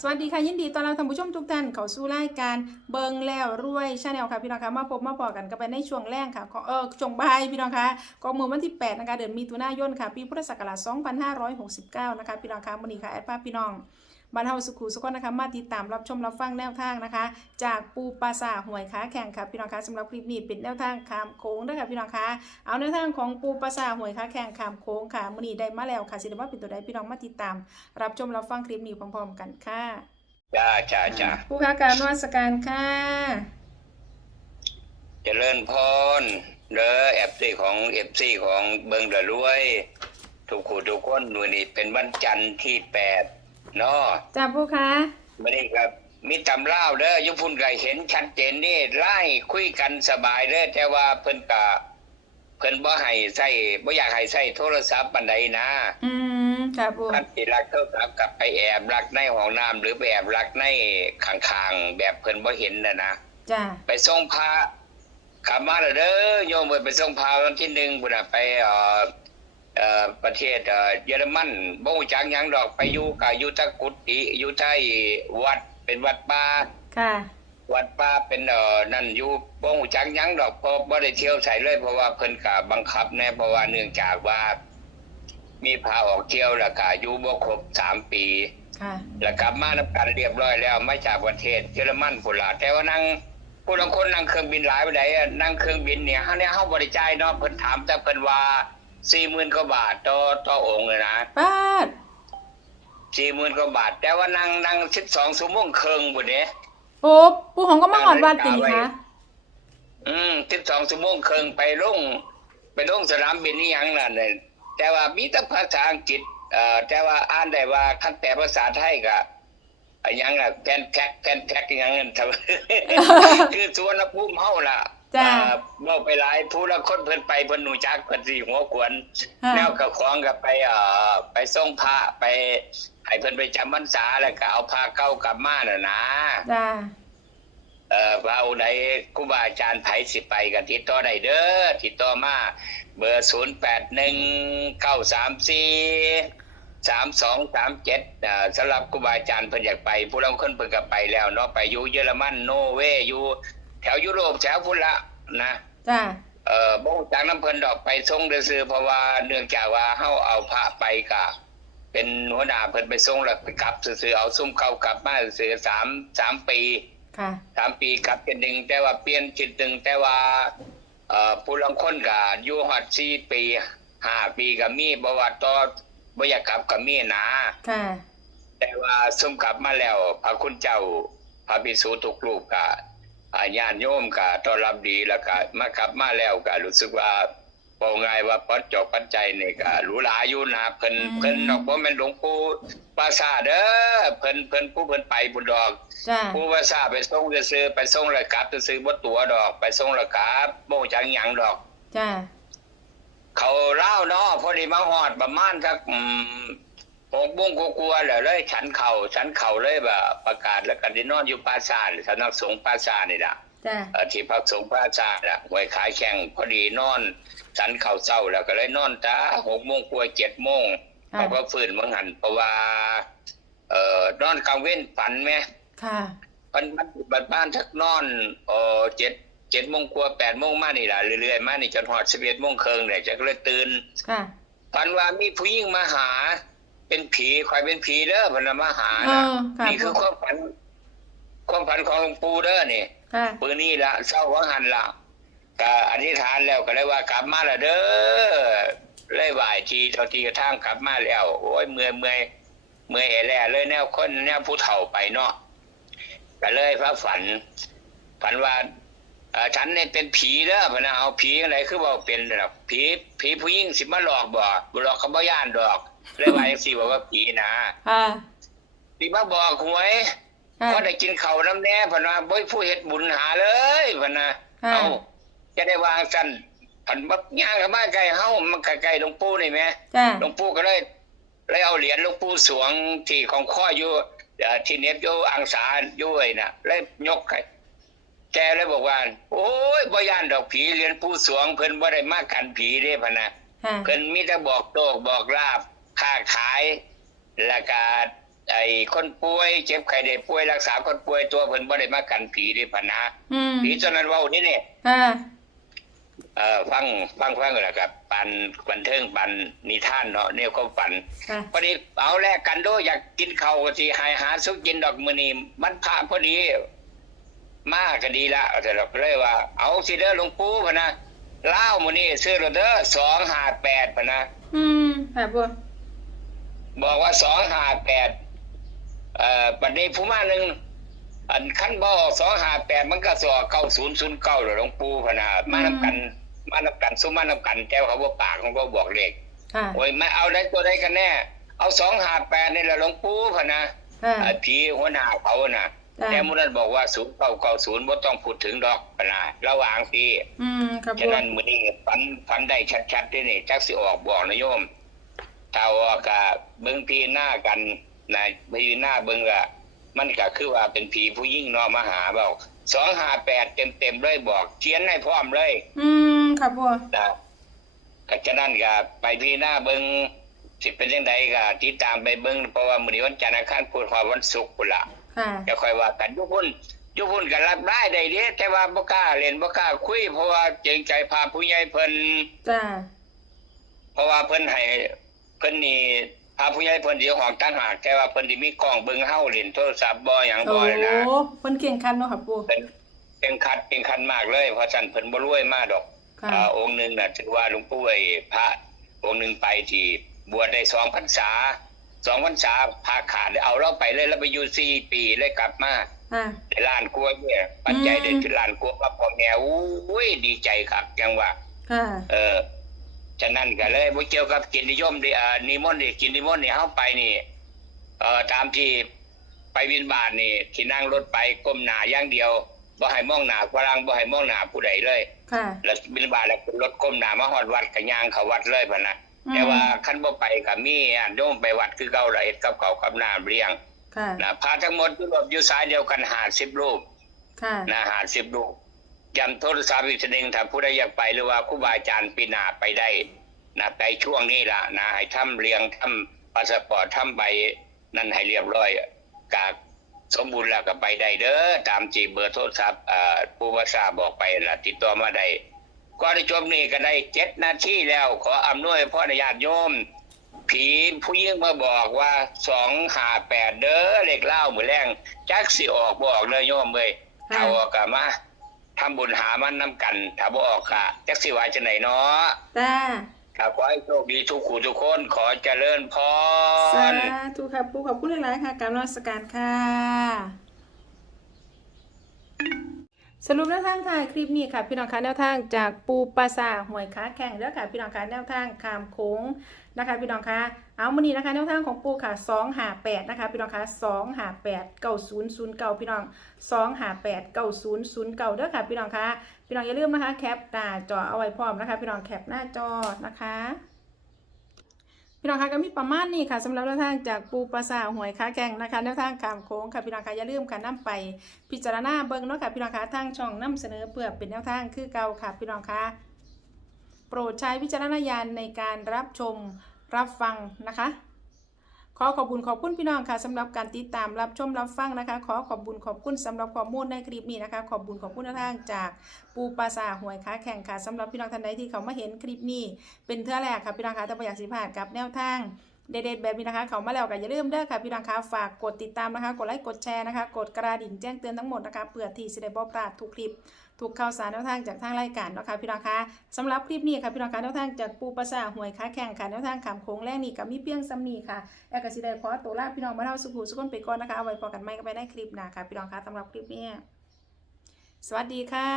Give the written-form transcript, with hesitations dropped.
สวัสดีค่ะยินดีต้อนรับท่านผู้ชมทุกท่านเข้าสู่รายการเบิงแล้วรวยชาแนลค่ะพี่น้องคะมาพบมาพอกันกันไปในช่วงแรกค่ะของช่วงบ่ายพี่น้องคะก็มื้อวันที่8นะคะเดือนมิถุนายนค่ะปีพุทธศักราช2569นะคะพี่น้องคะมื้อนี้ค่ะแอดภาพพี่น้องบ้านเฮาสุขุสุขนะคะมาติดตามรับชมรับฟังแนวทางนะคะจากปูปลาซ่าหวยค้าแข่งค่ะพี่น้องคะสำหรับคลิปนี้เป็นแนวทางข้ามโค้งด้วยค่ะพี่น้องคะเอาแนวทางของปูปลาซ่าหวยค้าแข่งข้ามโค้งค่ะมื้อนี้ได้มาแล้วค่ะสิได้ว่าเป็นตัวใดพี่น้องมาติดตามรับชมรับฟังคลิปนี้พร้อมๆกันค่ะจ้าผู้ค้าการนวัตการค่ะเจริญพรเด้อเอฟซีของเบิงเดรวยทุกคู่ทุกคนวันนี้เป็นวันจันทร์ที่8เนาะจ้าผู้ค้าวันนี้ครับมีตำเล่าเด้อยุพุ่นก็เห็นชัดเจนนี่ไล่คุยกันสบายเด้อแต่ว่าเพิ่นบ่ให้ใช้บ่อยากให้ใช้โทรศัพท์ปานใดนะจ้าผู้คันสิรักโทรศัพท์กับไปแอบรักในห้องน้ำหรือไปแอบรักในข้างๆแบบเพิ่นบ่เห็นน่ะนะจ้าไปส่งพระขับมาแล้วเด้อโยมไปส่งพระวันที่1พุ่นน่ะไปประเทศเยอรมันบ่ฮู้จักหยังดอกไปอยู่ก็อยู่ตะกุฏิอยู่ใต้วัดเป็นวัดป่าค่ะวัดป่าเป็นนั่นอยู่บ่ฮู้จักหยังดอกเพราะบ่ได้เที่ยวไสเลยเพราะว่าเพิ่นก็บังคับแน่เพราะว่าเนื่องจากว่ามีพาออกเที่ยวแล้วก็อยู่บ่ครบ3ปีค่ะแล้วกลับมานำกันเรียบร้อยแล้วมาจากประเทศเยอรมันพุ่นล่ะแต่ว่านั่งผู้ลางคนนั่งเครื่องบินหลายไปไหนนั่งเครื่องบินเนี่ยเฮาบ่ได้จ่ายเนาะเพิ่นถามแต่เพิ่นว่า40,000 กว่าบาทต่อองค์เลยนะป้าด40,000 กว่าบาทแต่ว่านั่ง12 ชั่วโมงครึ่งพุ่นเด้โอ้ผู้ของก็มาหอดวัดติค่ะ12 ชั่วโมงครึ่งไปลงสนามบินนี่หยังนั่นน่ะแต่ว่ามีแต่ภาษาอังกฤษแต่ว่าอ่านได้ว่าคันแปลภาษาไทยก็ยังล่ะแผ่นแท็กยังนั่นคือสุวรรณภูมิเฮาล่ะเว้าไปหลายผู้ละคนเพิ่นไปเพิ่นรู้จักเพิ่นสิหัวขวนแนวกับของก็ไปส่งพระไปให้เพิ่นไปจำพรรษาแล้วก็เอาพระเก่ากลับมาน่ะนะจ้าว่าเอาใดครูบาอาจารย์ไผสิไปก็ติดต่อได้เด้อติดต่อมาเบอร์0819343237สำหรับครูบาอาจารย์เพิ่นอยากไปผู้ลางคนเพิ่นก็ไปแล้วเนาะไปอยู่เยอรมันนอร์เวย์อยู่แถวยุโรปแถวพุ่นละนะจ้าบ่รู้จักนำเพิ่นดอกไปส่งซื่อๆเพราะว่าเนื่องจากว่าเฮาเอาพระไปก็เป็นหัวหน้าเพิ่นไปส่งแล้วไปกลับซื่อๆเอาซุ่มเก่ากลับมาซื่อ3ปีค่ะ3ปีกลับเป็นนึงแต่ว่าเปลี่ยนจิตนึงแต่ว่าผู้ลางคนก็อยู่ฮอด4ปี5ปีก็มีบ่ว่าต่อบ่อยากกลับก็มีนะค่ะแต่ว่าซุ่มกลับมาแล้วพระคุณเจ้าพระภิกษุทุกรูปก็ญาติโยมก็ต้อนรับดีแล้วก็มากลับมาแล้วก็รู้สึกว่าบ่ง่ายว่าปัจจกปัจจัยนี่ก็หรูหราอยู่นะเพิ่นดอกบ่แม่นหลวงปู่ปราสาทเด้อเพิ่นผู้เพิ่นไปบุญดอกผู้ปราสาทไปส่งซื่อไปส่งแล้วกลับซื่อบ่ตั๋วดอกไปส่งแล้วกลับบ่จักหยังดอกจ้าเขาเล่าเนาะพอดีมาฮอดประมาณสัก6 โมงกว่าๆแล้วเลยฉันเข่าเลยแบบประกาศแล้วก็ได้นอนอยู่ปราสาทสำนักสงฆ์ปราสาทนี่ล่ะที่พักสงฆ์ปราสาทน่ะไว้ขายแข่งพอดีนอนฉันเข่าเช้าแล้วก็เลยนอนตา6 โมงกว่า7 โมงเขาก็ฟื้นมื้อหันเพราะว่านอนกลางเว้นฝันแม่ค่ะบ้านทักนอน7 โมงกว่า8 โมงมานี่ล่ะเรื่อยๆมานี่จนฮอด11 โมงครึ่งเนี่ยจะก็เลยตื่นค่ะฝันว่ามีผู้หญิงมาหาเป็นผีคอยเป็นผีเด้อเพิ่นมาหานะนี่คือความฝันของหลวงปู่เด้อนี่ปืนนี้ละเศร้าวังหันละก็อธิษฐานแล้วก็เลยว่ากลับมาแล้วเด้อเลยไหว้ทีเท่าที่กระทั่งกลับมาแล้วโอ้ยเมื่อยแล่เลยแนวคนแนวผู้เฒ่าไปเนาะก็เลยพระฝันว่าฉันเนี่ยเป็นผีเด้อเพิ่นน่ะเอาผีอะไรคือบ่เป็นดอกผีผู้หญิงสิมาหลอกบ่หลอกก็บ่ย่านดอกเลยว่าจังซี่ว่าผีนะสิมาบอกหวยพอได้กินข้าวนำแน่เพิ่นว่าบ่ผู้เฮ็ดบุญหาเลยเพิ่นน่ะเอาจะได้วางซั่นเพิ่นบ่ย่างเข้ามาใกล้เฮามันใกล้ๆหลวงปู่นี่แหมหลวงปู่ก็เลยเอาเหรียญหลวงปู่สวงที่ของข้ออยู่ที่เน็บอยู่อังสาอยู่ไอ้น่ะเลยยกให้แกเลยบอกว่าโอ้ยบ่ย่านดอกผีเหรียญปู่สวงเพิ่นบ่ได้มากันผีเด้เพิ่นน่ะเพิ่นมีแต่บอกโชคบอกลาภค้าขายแล้วก็ ไอ้คนป่วยเจ็บไข้ได้ป่วยรักษาคนป่วยตัวเพิ่นบ่ได้มากันผีได้พะนะผีตอนนั้นเว้านี่เนี่ยฟังแหละครับปันบันเทิงปันนิทานเนาะเนี่ยก็ฝันพอดีเอาแลกกันโดอยากกินข้าวก็สิหาสุกินดอกมื้อนี้มันพระพอดีมาก็ดีละแต่เราก็เลยว่าเอาสิเด้อหลวงปู่พะนะลาวมื้อนี้ซื้อแล้วเด้อ258พะนะค่ะบ่บอกว่า258บัดนี้ผู้มานึงอันคันบ่258มันก็สอ9009หลวงปู่พะนะมานำกันซุมมานำกันแต่เขาบ่ปากเขาก็บอกเลขโอ้ยไม่เอาได้ตัวใดกันแน่เอา258นี่แหละหลวงปู่พะนะผีหัวหน้าเขาน่ะแต่มื้อนั้นบอกว่า0990บ่ต้องพูดถึงดอกพะนะระหว่างที่ครับฉะนั้นมื้อนี้ฝันได้ชัดๆนี่จักสิออกบอกนะโยมถ้าว่าก็เบิ่งพี่หน้ากันนะพี่หน้าเบิ่งละมันก็คือว่าเป็นผีผู้หญิงเนาะมาหาบอก258เต็มๆเลยบอกเขียนให้พร้อมเลยครับพ่อก็ฉะนั้นก็ไปพี่หน้าเบิ่งสิเป็นจังไดก็ติดตามไปเบิ่งเพราะว่ามื้อนี้วันจันทร์อังคารพุธวันศุกร์พุ่นล่ะจะค่อยว่ากันอยู่พุ่นก็รับได้เด้แต่ว่าบ่กล้าเล่นบ่กล้าคุยเพราะว่าเกรงใจพาผู้ใหญ่เพิ่นจ้าเพราะว่าเพิ่นให้เพิ่นนี่พาผู้ใหญ่เพิ่นเดี๋ยวห้องตั้งหากแต่ว่าเพิ่นสิมีกล้องเบิ่งเฮาเล่นโทรศัพท์บ่หยังบ่นะโอ้เพิ่นเก่งคันเนาะครับปู่เก่งคันมากเลยเพราะฉะนั้นเพิ่นบ่รวยมาดอกองค์นึงน่ะถือว่าหลวงปู่ไอ้พระองค์นึงไปที่บวชได้2พรรษาพาขาดเอาเราไปเลยแล้วไปอยู่4ปีเลยกลับมาได้ล้านกว่าเนี่ยปัจจัยได้ถึงล้านกว่ากับพ่อแม่อุ้ยดีใจครับจังว่าฉะนั้นก็เลยบ่เกี่ยวกับกินนิยมดินิมนต์ดิกินนิมนต์นี่เฮาไปนี่ตามที่ไปบิณฑบาตนี่ที่นั่งรถไปก้มหน้าอย่างเดียวบ่ให้มองหน้าฝรั่งบ่ให้มองหน้าผู้ใดเลยแล้วบิณฑบาตแล้วรถก้มหน้ามาฮอดวัดก็ย่างเข้าวัดเลยพุ่นน่ะแต่ว่าคันบ่ไปก็มีญาติโยมไปวัดคือเก่าล่ะเฮ็ดกับข้าวกับน้ำเลี้ยงนะพาทั้งหมดอยู่สายเดียวกัน50รูปนะ50รูปจำโทรศัพท์อีกทีนึงถ้าผู้ใดอยากไปหรือว่าครูบาอาจารย์ปีหน้าไปได้นะไปช่วงนี้ล่ะนะให้ทำเรียงทำพาสปอร์ตทำใบนั่นให้เรียบร้อยกากสมบูรณ์แล้วก็ไปได้เด้อตามที่เบอร์โทรศัพท์ผู้ว่าทราบบอกไปล่ะติดต่อมาได้ก็ได้จบนี้ก็ได้7นาทีแล้วขออำนวยพรญาติโยมผีผู้หญิงมาบอกว่า258เด้อเลขเล่ามื้อแรงจักสิออกบอกเลยโยมเอ้ยเอาก็มาทำบุญหามันน้ำกันถ้าบ่ออกค่ะจักสิว่าจังได๋เนาะจ้าขอให้โชคดีทุกคู่ทุกคนขอเจริญพรสาธุครับปู่ขอบคุณหลายๆค่ะกราบนมัสการค่ะสรุปแนวทางถ่ายคลิปนี้ค่ะพี่น้องคะแนวทางจากปูปลาซาหวยค้าแข่งแล้วค่ะพี่น้องคะแนวทางข้ามโค้งนะคะพี่น้องคะเอามื้อนี้นะคะแนวทางของปูค่ะ258นะคะพี่น้องคะ258 9009พี่น้อง258 9009เด้อค่ะพี่น้องคะพี่น้องอย่าลืมนะคะแคปหน้าจอเอาไว้พร้อมนะคะพี่น้องแคปหน้าจอนะคะพี่น้องคะก็มีประมาณนี้ค่ะสำหรับแนวทางจากปูปลาซาหวยค้าแข่งนะคะแนวทางข้ามโค้งค่ะพี่น้องคะอย่าลืมค่ะนำไปพิจารณาเบิ่งเนาะค่ะพี่น้องคะทางช่องนำเสนอเพื่อเป็นแนวทางคือเก่าค่ะพี่น้องคะโปรดใช้วิจารณญาณในการรับชมรับฟังนะคะขอขอบคุณพี่น้องค่ะสำหรับการติดตามรับชมรับฟังนะคะขอขอบคุณสำหรับข้อมูลในคลิปนี้นะคะขอบคุณแนวทางจากปูปลาซาหวยค้าแข่งค่ะสำหรับพี่น้องท่านใดที่เขามาเห็นคลิปนี้เป็นเทื่อแรกค่ะพี่น้องคะถ้าอยากสิพลาดกับแนวทางเด็ดๆแบบนี้นะคะเขามาแล้วก็อย่าลืมเด้อค่ะพี่น้องคะฝากกดติดตามนะคะกดไลค์กดแชร์นะคะกดกระดิ่งแจ้งเตือนทั้งหมดนะคะเพื่อที่จะได้บ่พลาดทุกคลิปทุกข่าวสารแนวทางจากทางรายการเนาะค่ะพี่น้องคะสำหรับคลิปนี้ค่ะพี่น้องคะแนวทางจากปูปลาซาหวยค้าแข่งค่ะแนวทางขามโค้งแรกนี่กับมีเพียงซ้ำนี้ค่ะแอกสิได้ขอตัวลาพี่น้องมาเท่าสุขุสุขนไปก่อนนะคะเอาไว้พอกันใหม่ก็ไปได้คลิปหน้าค่ะพี่น้องคะสำหรับคลิปนี้สวัสดีค่ะ